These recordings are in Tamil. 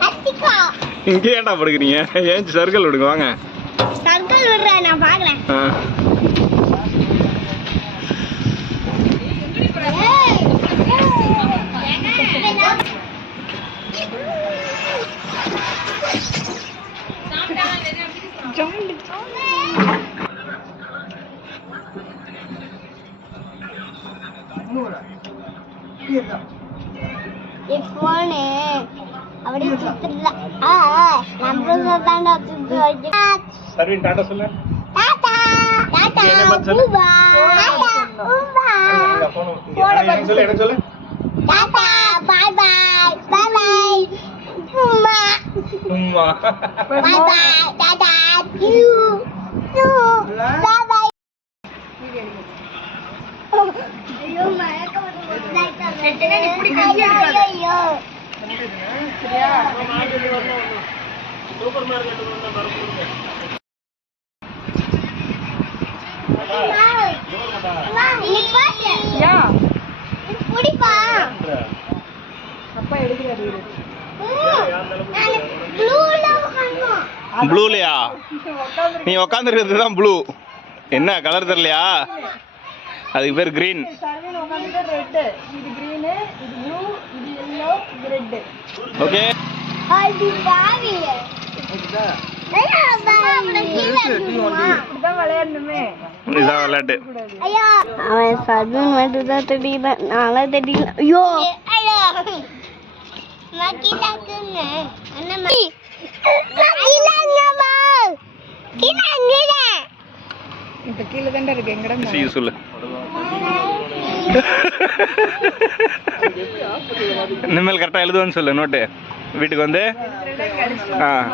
அத்திக்கா இங்கே ஏன்டா படுக்கிறீங்க? ஏன் சர்க்கிள் விடுங்க வாங்க. சர்க்கிள் விடுறேன் நான் பாக்குறேன் ஆ. போனு. அப்படியே சுத்துல ஆ நம்ம தாண்டா சுத்து வச்சு சர்வின் டாட்டா சொல்லு. டாடா டாடா என்ன மாதிரி சொல்லு? பூபா டாடா பூபா எனக்கு சொல்லு எனக்கு சொல்லு டாடா பாய் பாய். பாய் பாய் பூமா உம்மா. Bye bye tata you you bye bye ஐயோ மயக்க வருது ஐயோ ப்ளூலையா நீ உக்காந்துருக்கிறது தான் ப்ளூ என்ன கலர் தெரியலையா? அதுக்கு பேர் கிரீன் சர்வேல உட்காந்துட்டு ரெட்டு இது கிரீனு இது ப்ளூ இது எல்லோ இது ரெட்டு ஓகே அது பாவி. அவன் சதுன் மட்டும் தான் தெரியல. ஐயோ. இப்ப கீழே தாண்டா இருக்கு. எங்கடா சீ சொல்லு. ನಿಮ್ಮಲ್ಲಿ ಕರೆಕ್ಟಾಗಿ ಇಲ್ಲದು ಅನ್ಸಲ್ಲ ನೋಡಿ ವೀಟ್ಗೊಂದೆ ಹಾಂ.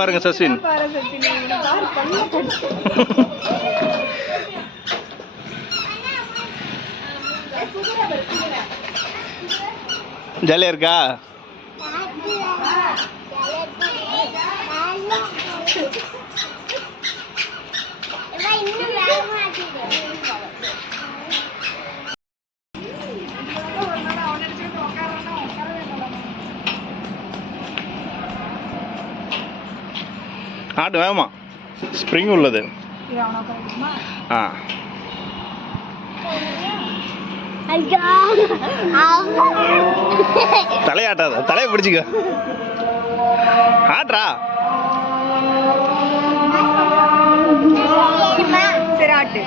பாருங்க சசின் பாரு சத்தினி இவனை பாரு கண்ணை கடிச்சு ஜாலியாக இருக்கா இன்னும் ஆட்டு வேகமா ஸ்ப்ரிங் உள்ளது. ஆ. தலையாட்டாத. தலையை பிடிச்சிக்க. ஆட்ரா சரி ஆட்டு.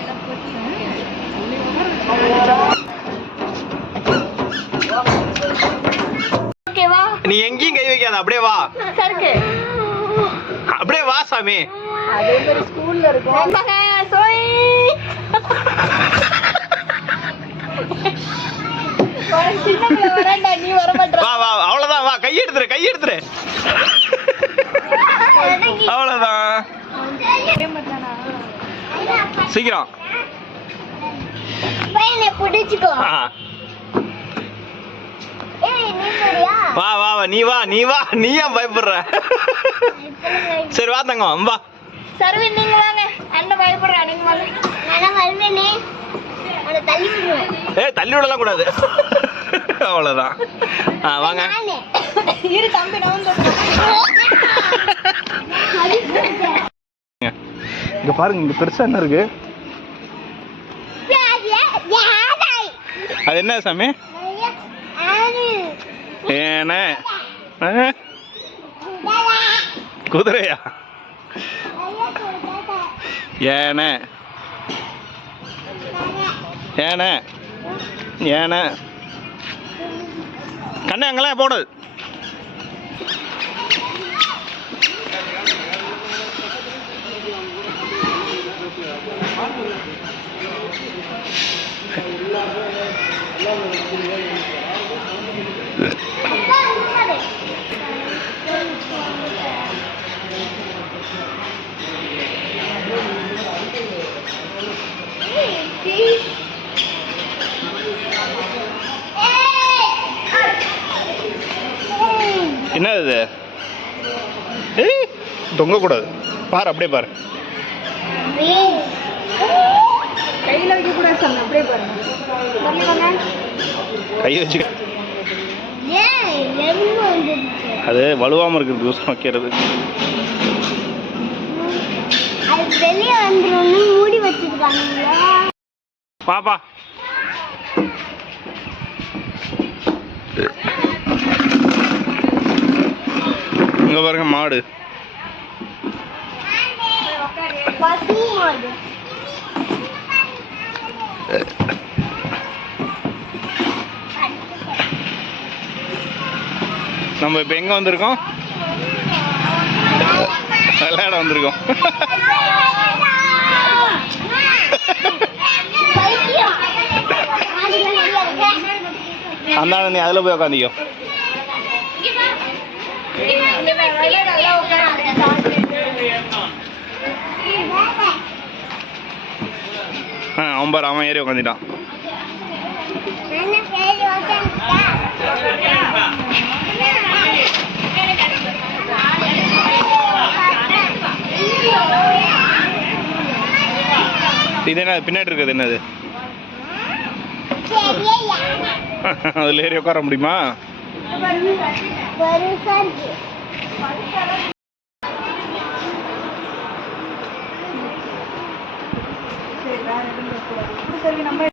நீ எங்கேயும் கை வைக்காத அப்படியே வா. சருக்கு. அப்படியே வா சாமி. அதே மாதிரி ஸ்கூல்ல இருக்கும். சோய். சின்ன பிள்ளை வரேன்டா நீ வர மாட்டா வா வா அவ்வளோதான் வா கை எடுத்துரு கை எடுத்துரு. அவ்வளோதான் சீக்கிரம். பையனை பிடிச்சுக்கோ. வா வா வா நீ வா நீ வா நீ ஏன் பயப்படுற? சரி வா தங்கம் வா சர்வி நீங்க வாங்க. அண்ணன் பயப்படுறா நீங்க வாங்க. நான் வருவேனே தள்ளி விடுவேன் ஏய் தள்ளி விடலாம் கூடாது. அவ்வளோதான் ஆ வாங்க. இரு தம்பி நான் இங்க. பாருங்க இங்க பெருசா என்ன இருக்கு? அது என்ன சாமி? ஏன குதிரையா? ஏன. ஏன. ஏன. கண்ணு அங்கெல்லாம் போடு Thank you. என்னது? இது ஏய் தொங்கக்கூடாது. பாரு அப்படியே பாரு. கையில வைக்க கூடாது சொன்ன அப்படியே பாருங்க வரலி வாங்க கை வச்சு ஏய் எறும்பு வந்துருச்சு. அது வலுவாமல் இருக்கிறது யூஸ் வைக்கிறது. பாப்பா. இங்க பாருங்க மாடு. நம்ம இப்போ எங்க வந்திருக்கோம்? விளையாட வந்திருக்கோம். அந்த நீ அதில் போய் உட்காந்திக்கோ ஆ அவன் பாரு அவன் ஏறி உட்காந்துட்டான் இது என்ன பின்னாடி இருக்குது என்னது? அதில் ஏறி உட்கார முடியுமா? சரி நம்ம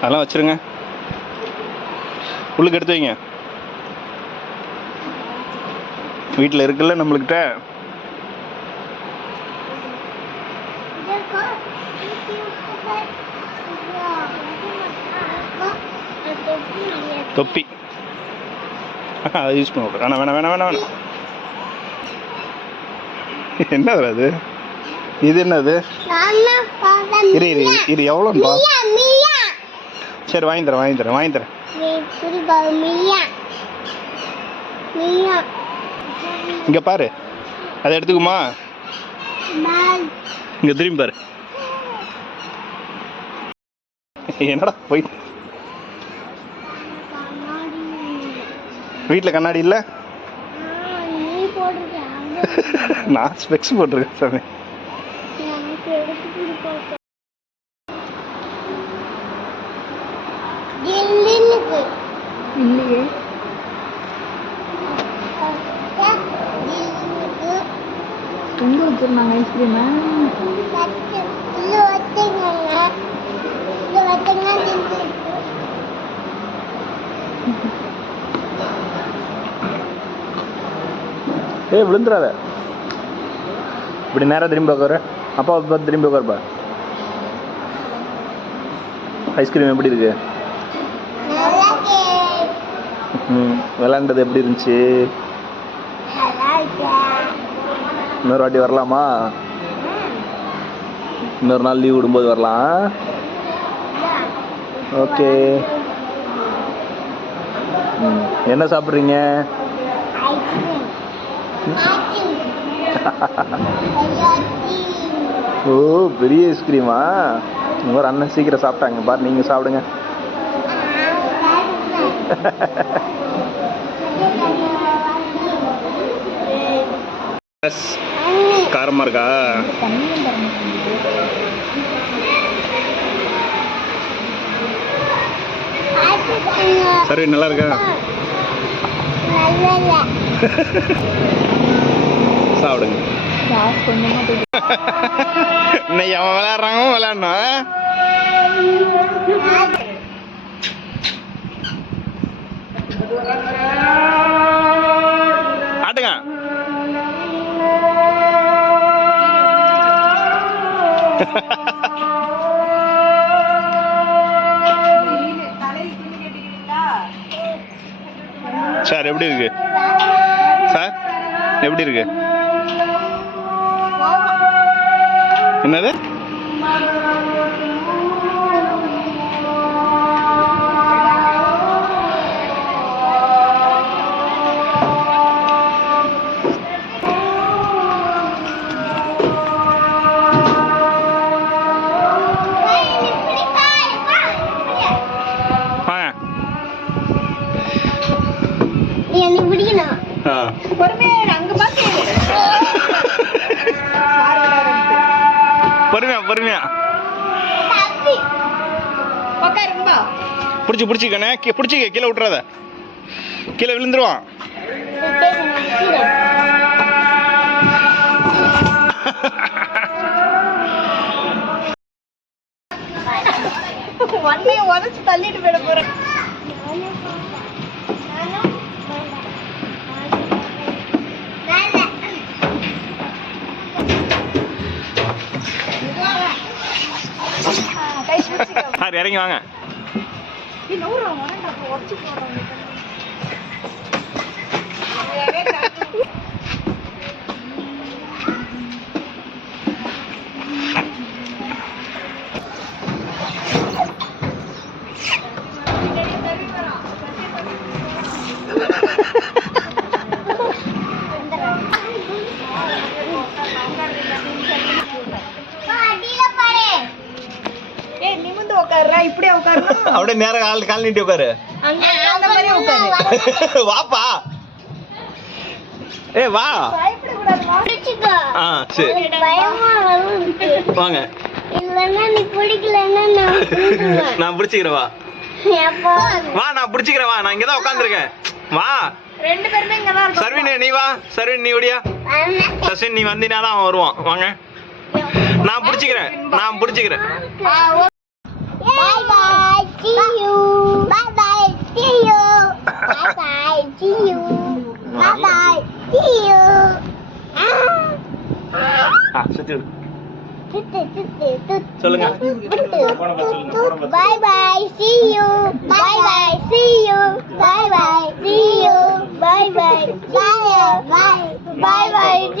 அதெல்லாம் வச்சிருங்க. உள்ளுக்கு எடுத்து வைங்க. வீட்டில் இருக்குல்ல நம்மளுக்கிட்ட? தொப்பி. அதை யூஸ் பண்ண விட்ரு வேணாம் வேணாம் வேணாம் வேணாம் வேணாம். என்னது அது? இது என்னது? இரு இரு இரு எவ்வளோப்பா சரி வாங்கி தரேன் வாங்கி தரேன் வாங்கி தரேன். இங்கே பாரு. அதை எடுத்துக்குமா? இங்கே திரும்பி பாரு. என்னடா போய் வீட்டில் கண்ணாடி இல்லை? நான் ஸ்பெக்ஸ் போட்டிருக்கேன் சாமி. இல்லையே. எங்க வச்சிருந்தாங்க ஐஸ்கிரீமு ஏய் விழுந்துடாத இப்படி நேராக திரும்பி உட்காரு அப்பா பார்த்து திரும்பி உட்காருப்பா. ஐஸ்கிரீம் எப்படி இருக்கு? ம் விளாண்டது எப்படி இருந்துச்சு? இன்னொரு வாட்டி வரலாமா? இன்னொரு நாள் லீவ் விடும்போது வரலாம். ஓகே ம் என்ன சாப்பிட்றீங்க? ஓ பெரிய ஐஸ்கிரீமா? இன்னொரு அண்ணன் சீக்கிரம் சாப்பிட்டாங்க. பாரு நீங்கள் சாப்பிடுங்க. காரமாக இருக்கா? சரி நல்லா இருக்கா? நல்லா சாப்பிடுங்க காசு கொஞ்சமா போய் இன்னைக்கு அவன் விளையாடுறாங்க அவன் விளையாடணும் ஆட்டுங்க தலையில் சார் எப்படி இருக்கு? சார் எப்படி இருக்கு? என்னது? பொறுமையா பொறுமையா. பிடிச்சி பிடிச்சிக்கண்ணே கீ பிடிச்சிக்க கீழே விட்றாத கீழே விழுந்துருவான். உதச்சு தள்ளிட்டு போயிட போறேன் கை பிடிச்சிக்க. சார் இறங்கி வாங்க. ஏய், நவுறா, அப்படியே நேரம் கால் கால் நீட்டி உட்காரு. அங்க அந்த மாதிரியே உட்காரு. வாப்பா. ஏ வா. பிடிச்சிக்கோ. ஆ சரி. வாங்க. இல்லைன்னா நீ பிடிக்கலன்னா நான் பிடிச்சிக்கிறேன் வா. வா நான் பிடிச்சிக்கிறேன் வா. நான் இங்கே தான் உட்காந்துருக்கேன். வா. ரெண்டு பேருமே இங்கதான். சர்வின் நீ வா. சர்வின் நீ ஓடியா. சசின் நீ வந்தினா தான் அவன் வருவான். வாங்க. நான் பிடிச்சிக்கிறேன். நான் பிடிச்சிக்கிறேன். ସେଠି சொல்லுங்க பாய் பாய் see you bye bye see you bye bye see you bye bye see you bye bye